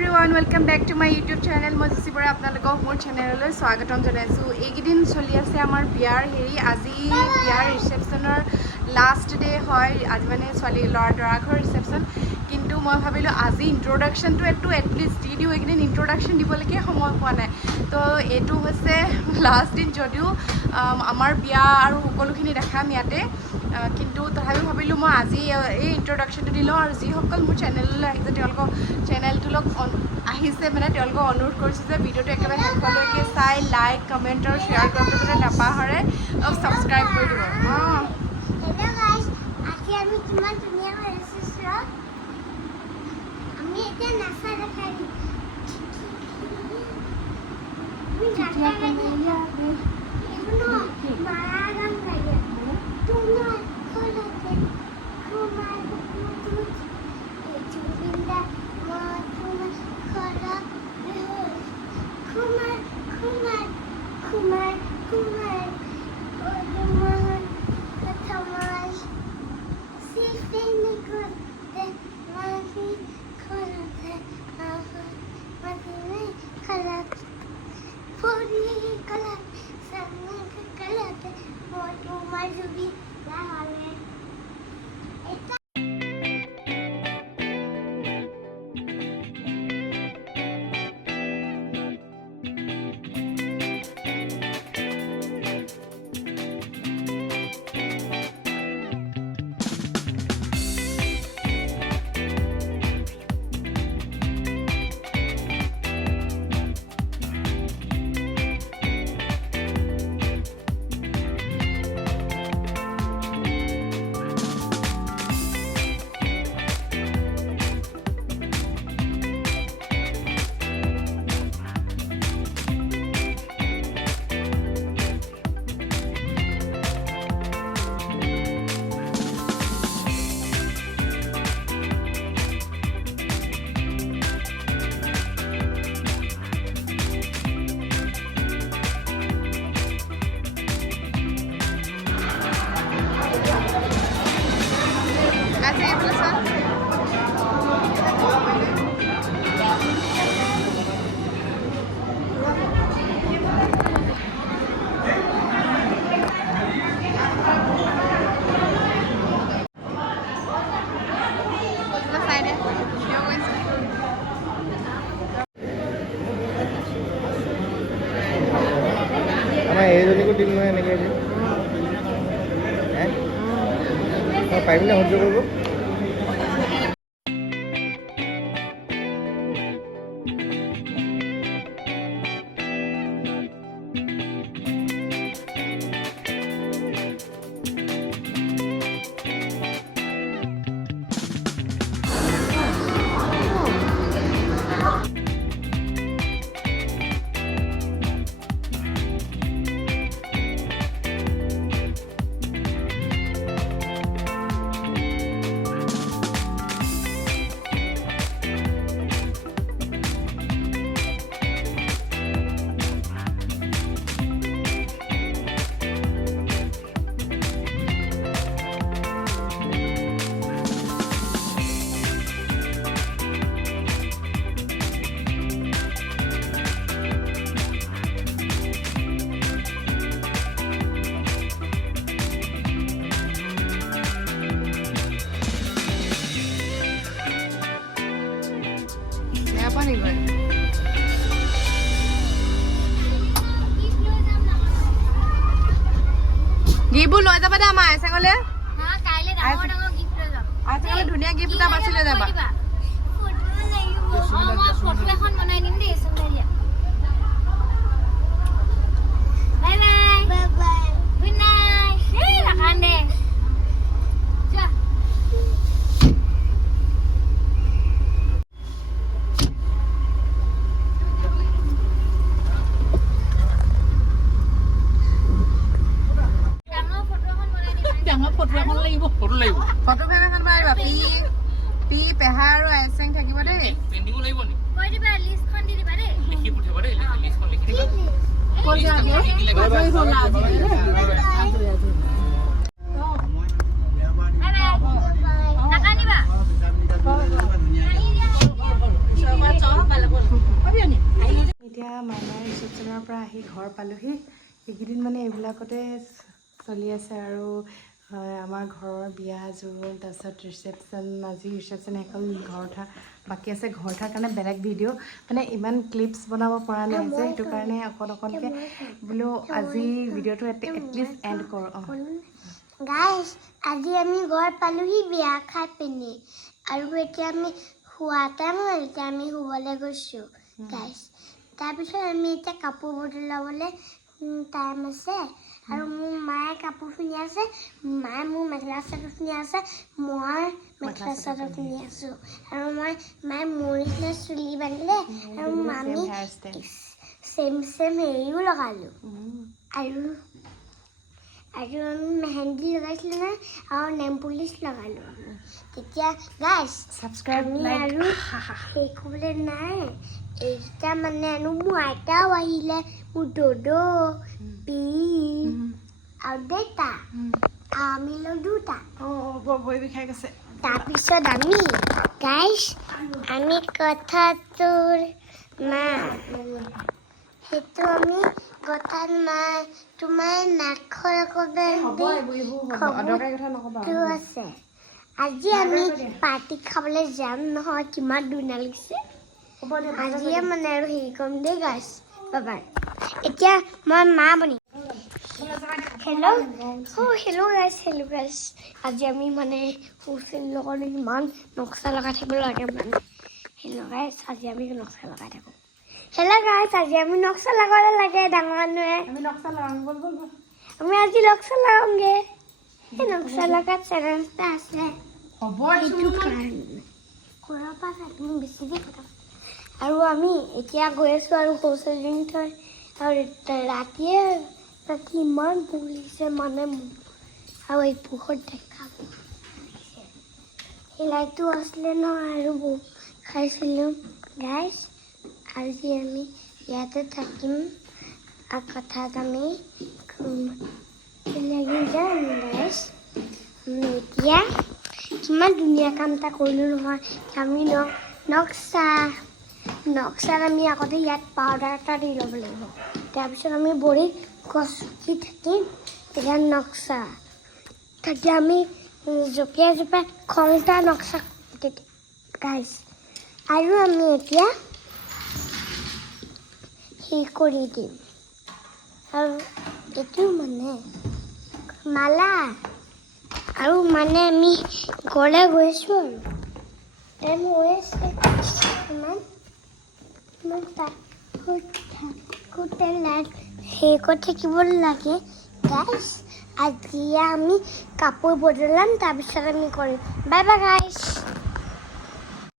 everyone, welcome back to my YouTube channel. মই জিচি বৰা আপোনালোকক মোৰ চেনেললৈ স্বাগতম জনাইছো। এইকেইদিন চলি আছে আমাৰ বিয়াৰ আজি বিয়াৰ ৰিসেপশনৰ লাষ্ট ডে হয়। আজি মানে ছোৱালী দৰাঘৰ ৰিসেপশন, কিন্তু মই ভাবিলোঁ আজি ইন্ট্ৰডাকশ্যনটো এটলিষ্ট দি দিওঁ। এইকেইদিন ইন্ট্ৰডাকশ্যন দিবলৈকে সময় পোৱা নাই, তো এইটো হৈছে লাষ্ট দিন। যদিও আমাৰ বিয়া আৰু সকলোখিনি দেখাম ইয়াতে, কিন্তু তথাপিও ভাবিলোঁ মই আজি এই ইন্ট্ৰডাকশ্যনটো দি লওঁ। আৰু যিসকল মোৰ চেনেললৈ আহিছে তেওঁলোকক চেনেলটোলৈ আহিছে মানে তেওঁলোকক অনুৰোধ কৰিছোঁ যে ভিডিঅ'টো একেবাৰে শেষলৈকে চাই লাইক কমেণ্ট আৰু শ্বেয়াৰ কৰিবলৈ যাতে নাপাহৰে, আৰু ছাবস্ক্ৰাইব কৰি দিব। এইজনীকো দিম নহয় এনেকৈ পাৰিমনে সহ্য কৰিব? গিফ্টবোৰ লৈ যাবা দে আমাৰ আইচাঙলে। আইচাঙলে ধুনীয়া গিফ্ট এটা বাছি লৈ যাবা। ফটো ফ্ৰেম এখন মাৰিবা। পি পেহা আৰু আইচাং থাকিব দেই। পেণ্ডিঙো লাগিব নি? কৈ দিবা, লিষ্টখন দি দিবা দেই। লিখি পঠিয়াবা দেই, লিষ্টখন লিখি দিবা। কৈ দিয়া আজি হ'ল আজি। নাকানিবা। এতিয়া মাইনাৰ ৰিচেপশ্যনৰ পৰা আহি ঘৰ পালোহি। এইকেইদিন মানে এইবিলাকতে চলি আছে আৰু আমাৰ ঘৰৰ বিয়া জোৰোণ, তাৰপিছত ৰিচেপশ্যন, আজি ৰিচেপশ্যন শেষ হ'ল, ঘৰ উঠা বাকী আছে। ঘৰ উঠাৰ কাৰণে বেলেগ ভিডিঅ' মানে ইমান ক্লিপছ বনাব পৰা নাই যে, সেইটো কাৰণে অকণকৈ বোলো আজি ভিডিঅ'টো এটলিষ্ট এণ্ড কৰোঁ। গাইজ, আজি আমি ঘৰ পালোহি বিয়া খাই পিনি, আৰু এতিয়া আমি শুৱা টাইম হ'ল, এতিয়া আমি শুবলৈ গৈছোঁ গাইজ। তাৰপিছত আমি এতিয়া কাপোৰ বদলাবলৈ টাইম আছে, আৰু মোৰ মায়ে কাপোৰ পিন্ধি আছে, মায়ে মোৰ মেখেলা চাদৰ পিন্ধি আছে, মই মেখেলা চাদৰ পিন্ধি আছোঁ, আৰু মায়ে মোৰ নিচিনা চুলি বান্ধিলে, আৰু আমি চেম হেৰিও লগালোঁ, আৰু আমি মেহেন্দি লগাইছিলোঁ নহয়, আৰু নেম পলিচ লগালোঁ। তেতিয়া গাইজ আমি আৰু শেষ হ'বলৈ নাই। এইকেইটা মানে আৰু মোৰ আইতাও আহিলে, মোৰ দদৌ, পি আৰু দেউতা, আমি দুটা। ভৰি বিষাই গৈছে। তাৰপিছত আমি গাইজ আমি কথাটোৰ মা, সেইটো আমি কথাত মা তোমাৰ নাকৰ খবৰটো আছে। আজি আমি পাৰ্টি খাবলৈ যাম নহয়, কিমান ধুনীয়া লাগিছে। আজিয়ে মানে আৰু হেৰি কৰিম দেই গাইজ, বাবাই। এতিয়া মই মা বনি হেল্ল' গাইজ, আজি আমি মানে সুচিৰ লগত ইমান নক্সা লগাই থাকিব লাগে মানে। হেল্ল' গাইজ, আজি আমি নক্সা লগাই থাকোঁ। হেল্ল' গাইজ, আজি আমি নক্সা লগাব লাগে, ডাঙৰ মানুহে আমি আজি নক্সা লগাওঁগে। সেই নক্সা লগা চেলেঞ্জ এটা আছে, সেইটো কাৰণে ঘৰৰ পৰা তুমি বেছিকৈ কথা। আৰু আমি এতিয়া গৈ আছোঁ আৰু সৰু ছোৱালীজনী থৈ, আৰু ৰাতি ইমান পুলিছে মানে, আৰু এই পোহৰত দেখা সেই লাইটটো আছিলে নহয়, আৰু বহুত খাইছিলোঁ গাইজ। আজি আমি ইয়াতে থাকিম, আৰু কথাত আমি লাগি যাম গাইজ। এতিয়া কিমান ধুনীয়া কাম এটা কৰিলোঁ নহয়, আমি নক্সাত আমি আগতে ইয়াত পাউডাৰ এটা দি ল'ব লাগিব, তাৰপিছত আমি বহি গছ উঠি থাকিম। এতিয়া নক্সা তেতিয়া আমি জঁপিয়াই খংটা নক্সা গাইজ। আৰু আমি এতিয়া সেই কৰি দিম, আৰু এইটো মানে মালা, আৰু মানে আমি ঘৰলৈ গৈছোঁ, আৰু টাইম হৈ আছে সেই কৰি থাকিব লাগে গাইজ। আজি আমি কাপোৰ বদলাম, তাৰপিছত আমি কৰিম। Bye bye guys.